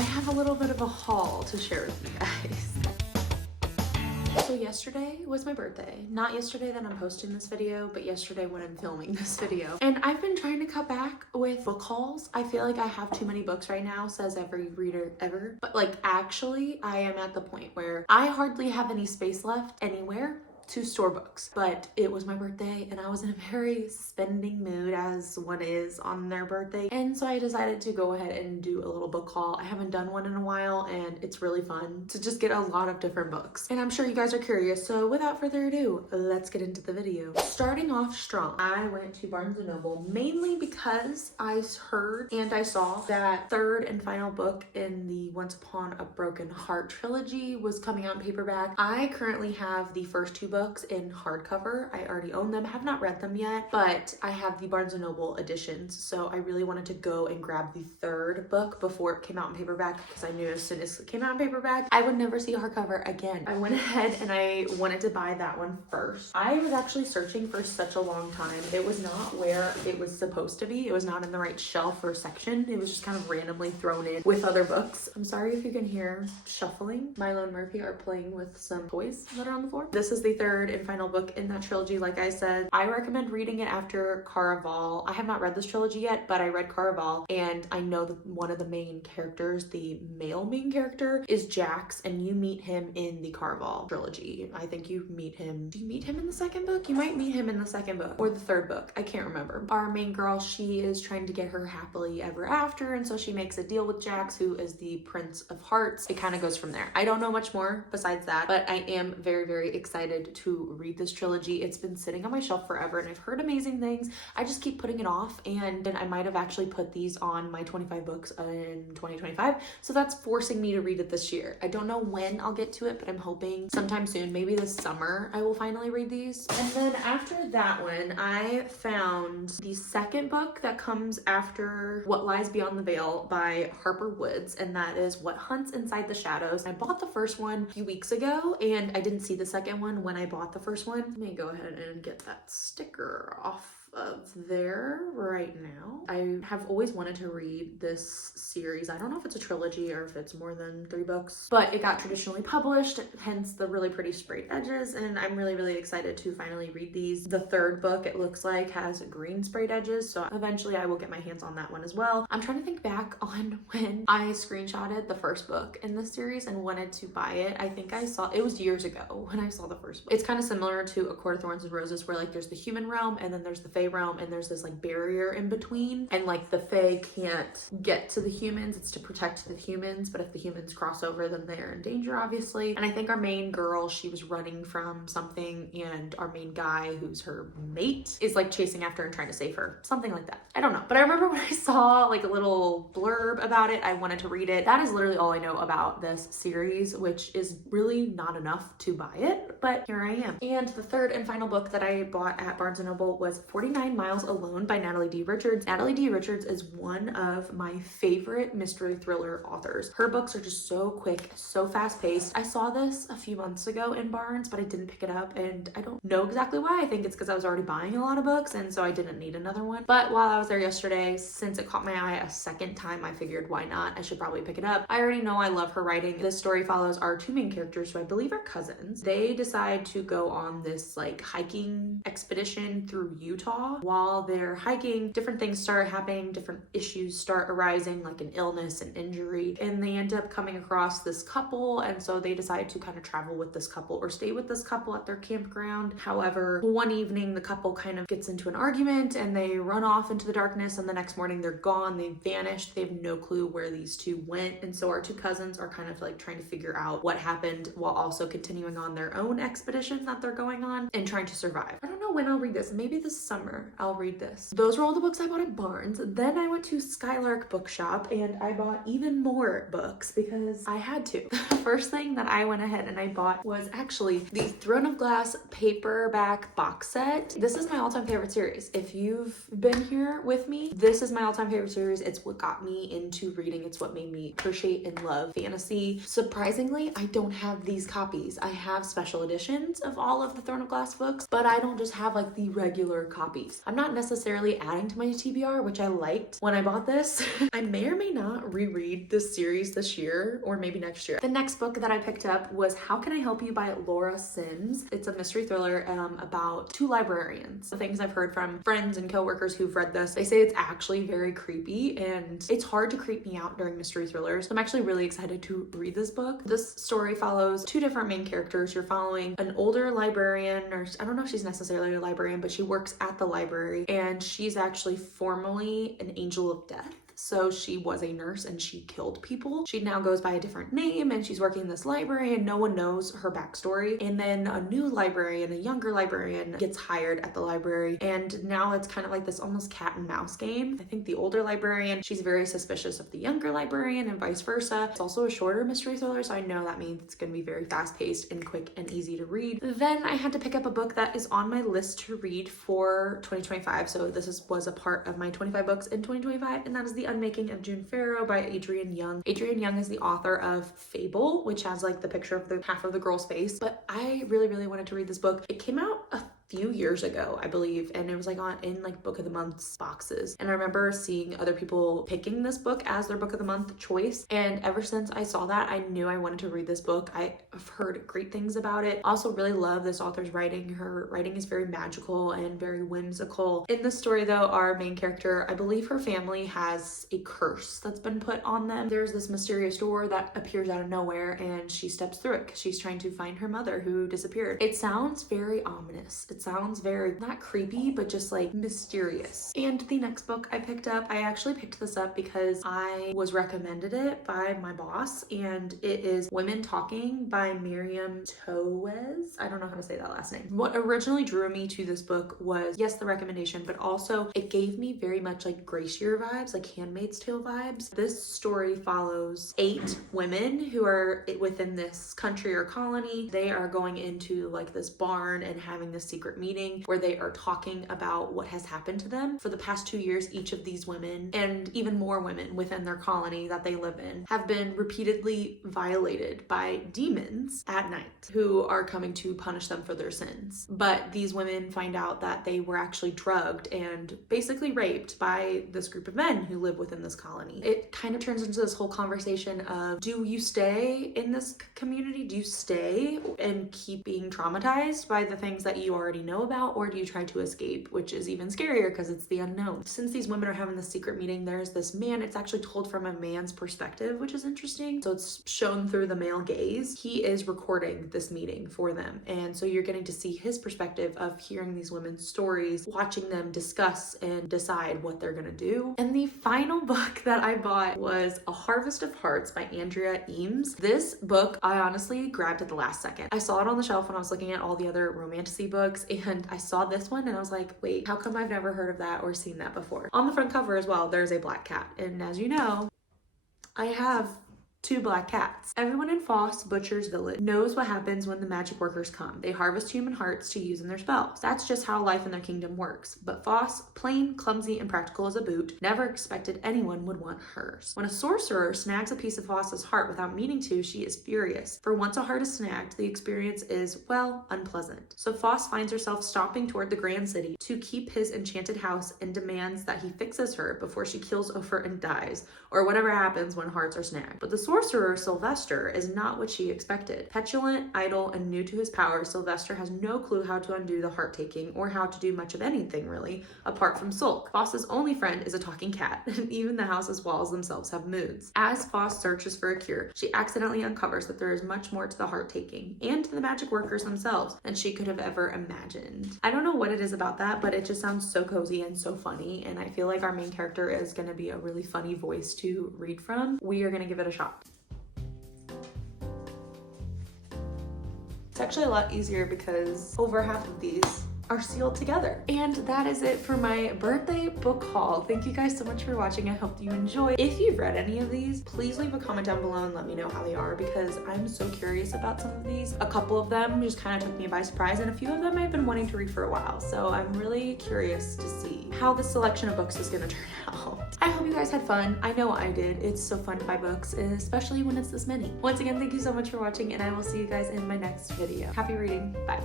I have a little bit of a haul to share with you guys. So yesterday was my birthday. Not yesterday that I'm posting this video, but yesterday when I'm filming this video. And I've been trying to cut back with book hauls. I feel like I have too many books right now, says every reader ever. But like actually, I am at the point where I hardly have any space left anywhere to store books. But it was my birthday and I was in a very spending mood, as one is on their birthday, and so I decided to go ahead and do a little book haul. I haven't done one in a while and it's really fun to just get a lot of different books, and I'm sure you guys are curious, so without further ado, let's get into the video. Starting off strong, I went to Barnes & Noble mainly because I heard and I saw that third and final book in the Once Upon a Broken Heart trilogy was coming out in paperback. I currently have the first two books in hardcover. I already own them, have not read them yet, but I have the Barnes & Noble editions, so I really wanted to go and grab the third book before it came out in paperback, because I knew as soon as it came out in paperback, I would never see hardcover again. I went ahead and I wanted to buy that one first. I was actually searching for such a long time. It was not where it was supposed to be. It was not in the right shelf or section. It was just kind of randomly thrown in with other books. I'm sorry if you can hear shuffling. Milo and Murphy are playing with some toys that are on the floor. This is the third and final book in that trilogy. Like I said, I recommend reading it after Caraval. I have not read this trilogy yet, but I read Caraval, and I know that one of the main characters, the male main character, is Jax, and you meet him in the Caraval trilogy. I think you meet him. Do you meet him in the second book? You might meet him in the second book or the third book. I can't remember. Our main girl, she is trying to get her happily ever after, and so she makes a deal with Jax, who is the Prince of Hearts. It kind of goes from there. I don't know much more besides that, but I am very, very excited to read this trilogy. It's been sitting on my shelf forever and I've heard amazing things. I just keep putting it off, and then I might have actually put these on my 25 books in 2025, so that's forcing me to read it this year. I don't know when I'll get to it, but I'm hoping sometime soon, maybe this summer, I will finally read these. And then after that one, I found the second book that comes after What Lies Beyond the Veil by Harper Woods, and that is What Hunts Inside the Shadows. I bought the first one a few weeks ago and I didn't see the second one when I bought the first one. Let me go ahead and get that sticker off of there right now. I have always wanted to read this series. I don't know if it's a trilogy or if it's more than 3 books, but it got traditionally published, hence the really pretty sprayed edges, and I'm really, really excited to finally read these. The third book, it looks like, has green sprayed edges, so eventually I will get my hands on that one as well. I'm trying to think back on when I screenshotted the first book in this series and wanted to buy it. I think I saw, it was years ago when I saw the first book. It's kind of similar to A Court of Thorns and Roses, where like there's the human realm and then there's the Fae realm, and there's this like barrier in between, and like the Fae can't get to the humans. It's to protect the humans, but if the humans cross over, then they're in danger, obviously. And I think our main girl, she was running from something, and our main guy, who's her mate, is like chasing after her and trying to save her, something like that. I don't know, but I remember when I saw like a little blurb about it, I wanted to read it. That is literally all I know about this series, which is really not enough to buy it, but here I am. And the third and final book that I bought at Barnes & Noble was 49 Miles Alone by Natalie D. Richards. Natalie D. Richards is one of my favorite mystery thriller authors. Her books are just so quick, so fast paced. I saw this a few months ago in Barnes, but I didn't pick it up, and I don't know exactly why. I think it's because I was already buying a lot of books, and so I didn't need another one. But while I was there yesterday, since it caught my eye a second time, I figured why not? I should probably pick it up. I already know I love her writing. This story follows our two main characters, who I believe are cousins. They decide to go on this like hiking expedition through Utah. While they're hiking, different things start happening, different issues start arising, like an illness and injury, and they end up coming across this couple, and so they decide to kind of travel with this couple or stay with this couple at their campground. However, one evening the couple kind of gets into an argument and they run off into the darkness, and the next morning they're gone, they've vanished, they have no clue where these two went, and so our two cousins are kind of like trying to figure out what happened while also continuing on their own expedition that they're going on and trying to survive. I don't know when I'll read this. Maybe this summer I'll read this. Those were all the books I bought at Barnes. Then I went to Skylark Bookshop and I bought even more books because I had to. The first thing that I went ahead and I bought was actually the Throne of Glass paperback box set. This is my all-time favorite series. If you've been here with me, this is my all-time favorite series. It's what got me into reading. It's what made me appreciate and love fantasy. Surprisingly, I don't have these copies. I have special editions of all of the Throne of Glass books, but I don't just have like the regular copy. copies. I'm not necessarily adding to my TBR, which I liked when I bought this. I may or may not reread this series this year or maybe next year. The next book that I picked up was How Can I Help You by Laura Sims. It's a mystery thriller about two librarians. The things I've heard from friends and coworkers who've read this, they say it's actually very creepy and it's hard to creep me out during mystery thrillers. I'm actually really excited to read this book. This story follows two different main characters. You're following an older librarian, or I don't know if she's necessarily a librarian, but she works at the library and she's actually formerly an angel of death. So she was a nurse and she killed people. She now goes by a different name and she's working in this library and no one knows her backstory. And then a new librarian, a younger librarian, gets hired at the library. And now it's kind of like this almost cat and mouse game. I think the older librarian, she's very suspicious of the younger librarian and vice versa. It's also a shorter mystery thriller, so I know that means it's going to be very fast paced and quick and easy to read. Then I had to pick up a book that is on my list to read for 2025. So this was a part of my 25 books in 2025, and that is The Unmaking of June Farrow by Adrienne Young. Adrienne Young is the author of Fable, which has like the picture of the half of the girl's face, but I really wanted to read this book. It came out a few years ago, I believe, and it was like in like book of the month's boxes. And I remember seeing other people picking this book as their book of the month choice. And ever since I saw that, I knew I wanted to read this book. I've heard great things about it. I also really love this author's writing. Her writing is very magical and very whimsical. In this story though, our main character, I believe her family has a curse that's been put on them. There's this mysterious door that appears out of nowhere and she steps through it because she's trying to find her mother who disappeared. It sounds very ominous. It sounds very, not creepy, but just like mysterious. And the next book I picked up, I actually picked this up because I was recommended it by my boss, and it is Women Talking by Miriam Toews. I don't know how to say that last name. What originally drew me to this book was, yes, the recommendation, but also it gave me very much like Grace Year vibes, like Handmaid's Tale vibes. This story follows 8 women who are within this country or colony. They are going into like this barn and having this secret meeting where they are talking about what has happened to them. For the past 2 years, each of these women, and even more women within their colony that they live in, have been repeatedly violated by demons at night who are coming to punish them for their sins. But these women find out that they were actually drugged and basically raped by this group of men who live within this colony. It kind of turns into this whole conversation of, do you stay in this community? Do you stay and keep being traumatized by the things that you already know about? Or do you try to escape, which is even scarier because it's the unknown. Since these women are having this secret meeting, there's this man. It's actually told from a man's perspective, which is interesting. So it's shown through the male gaze. He is recording this meeting for them. And so you're getting to see his perspective of hearing these women's stories, watching them discuss and decide what they're gonna do. And the final book that I bought was A Harvest of Hearts by Andrea Eames. This book, I honestly grabbed at the last second. I saw it on the shelf when I was looking at all the other romantasy books, and I saw this one and I was like, wait, how come I've never heard of that or seen that before? On the front cover as well, there's a black cat. And as you know, I have 2 black cats. Everyone in Foss Butcher's Village knows what happens when the magic workers come. They harvest human hearts to use in their spells. That's just how life in their kingdom works. But Foss, plain, clumsy, and practical as a boot, never expected anyone would want hers. When a sorcerer snags a piece of Foss's heart without meaning to, she is furious. For once a heart is snagged, the experience is, well, unpleasant. So Foss finds herself stomping toward the Grand City to keep his enchanted house and demands that he fixes her before she kills over and dies, or whatever happens when hearts are snagged. But the sorcerer, Sylvester, is not what she expected. Petulant, idle, and new to his power, Sylvester has no clue how to undo the heart-taking or how to do much of anything, really, apart from sulk. Foss's only friend is a talking cat, and even the house's walls themselves have moods. As Foss searches for a cure, she accidentally uncovers that there is much more to the heart-taking and to the magic workers themselves than she could have ever imagined. I don't know what it is about that, but it just sounds so cozy and so funny, and I feel like our main character is going to be a really funny voice to read from. We are going to give it a shot. It's actually a lot easier because over half of these are sealed together. And that is it for my birthday book haul. Thank you guys so much for watching. I hope you enjoyed. If you've read any of these, please leave a comment down below and let me know how they are, because I'm so curious about some of these. A couple of them just kind of took me by surprise, and a few of them I've been wanting to read for a while. So I'm really curious to see how this selection of books is gonna turn out. I hope you guys had fun. I know I did. It's so fun to buy books, especially when it's this many. Once again, thank you so much for watching, and I will see you guys in my next video. Happy reading. Bye.